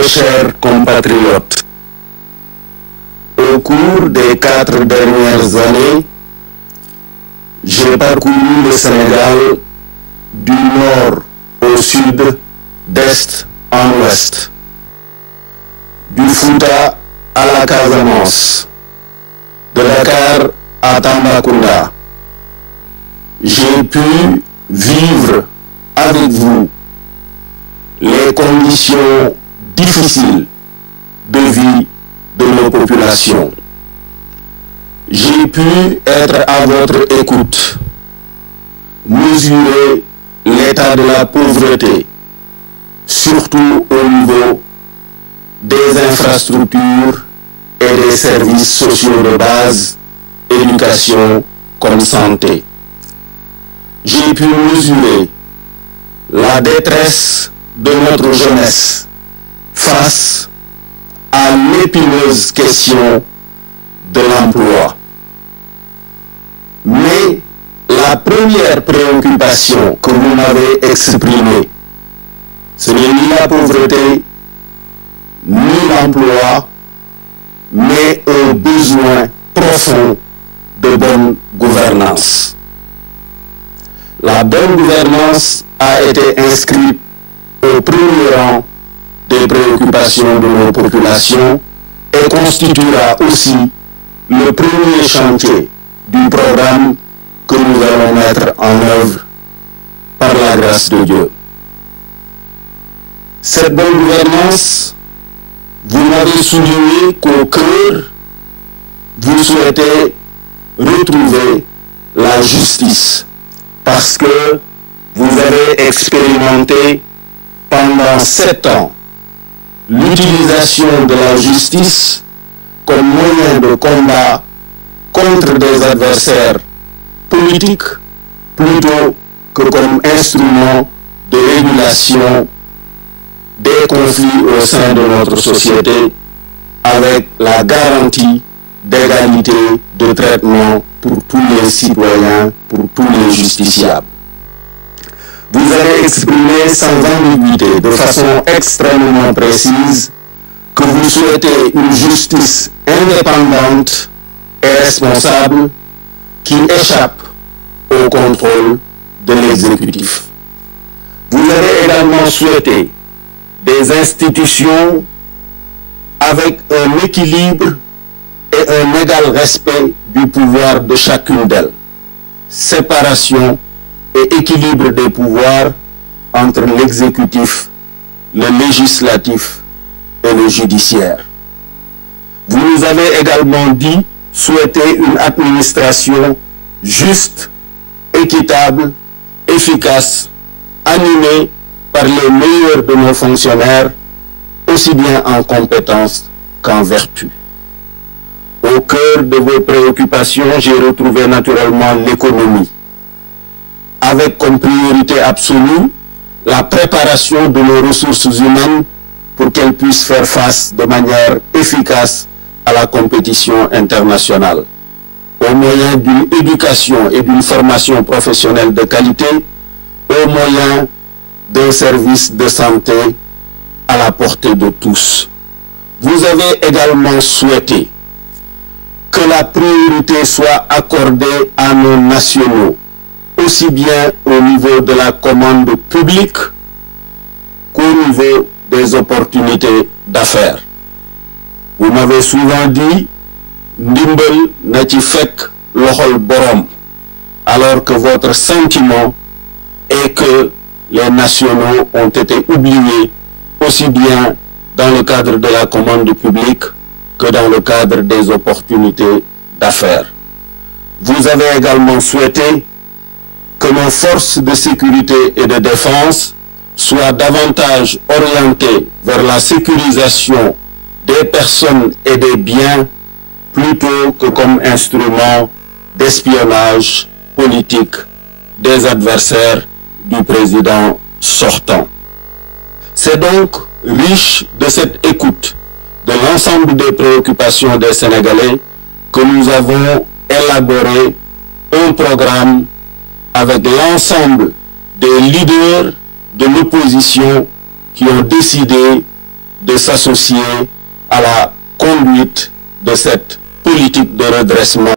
Mes chers compatriotes, au cours des 4 dernières années, j'ai parcouru le Sénégal du nord au sud, d'est en ouest, du Fouta à la Casamance, de Dakar à Tambacounda. J'ai pu vivre avec vous les conditions difficiles de vie de nos populations. J'ai pu être à votre écoute, mesurer l'état de la pauvreté, surtout au niveau des infrastructures et des services sociaux de base, éducation comme santé. J'ai pu mesurer la détresse de notre jeunesse face à l'épineuse question de l'emploi. Mais la première préoccupation que vous m'avez exprimée, ce n'est ni la pauvreté, ni l'emploi, mais un besoin profond de bonne gouvernance. La bonne gouvernance a été inscrite au premier rang des préoccupations de nos populations et constituera aussi le premier chantier du programme que nous allons mettre en œuvre par la grâce de Dieu. Cette bonne gouvernance, vous m'avez souligné qu'au cœur, vous souhaitez retrouver la justice parce que vous avez expérimenté pendant 7 ans l'utilisation de la justice comme moyen de combat contre des adversaires politiques plutôt que comme instrument de régulation des conflits au sein de notre société avec la garantie d'égalité de traitement pour tous les citoyens, pour tous les justiciables. Vous avez exprimé sans ambiguïté, de façon extrêmement précise, que vous souhaitez une justice indépendante et responsable qui échappe au contrôle de l'exécutif. Vous avez également souhaité des institutions avec un équilibre et un égal respect du pouvoir de chacune d'elles. Séparation et équilibre des pouvoirs entre l'exécutif, le législatif et le judiciaire. Vous nous avez également dit souhaiter une administration juste, équitable, efficace, animée par les meilleurs de nos fonctionnaires, aussi bien en compétences qu'en vertu. Au cœur de vos préoccupations, j'ai retrouvé naturellement l'économie, avec comme priorité absolue la préparation de nos ressources humaines pour qu'elles puissent faire face de manière efficace à la compétition internationale, au moyen d'une éducation et d'une formation professionnelle de qualité, au moyen d'un service de santé à la portée de tous. Vous avez également souhaité que la priorité soit accordée à nos nationaux, aussi bien au niveau de la commande publique qu'au niveau des opportunités d'affaires. Vous m'avez souvent dit, ndimbal na ci fekk loxol borom, alors que votre sentiment est que les nationaux ont été oubliés aussi bien dans le cadre de la commande publique que dans le cadre des opportunités d'affaires. Vous avez également souhaité que nos forces de sécurité et de défense soient davantage orientées vers la sécurisation des personnes et des biens plutôt que comme instrument d'espionnage politique des adversaires du président sortant. C'est donc riche de cette écoute de l'ensemble des préoccupations des Sénégalais que nous avons élaboré un programme avec l'ensemble des leaders de l'opposition qui ont décidé de s'associer à la conduite de cette politique de redressement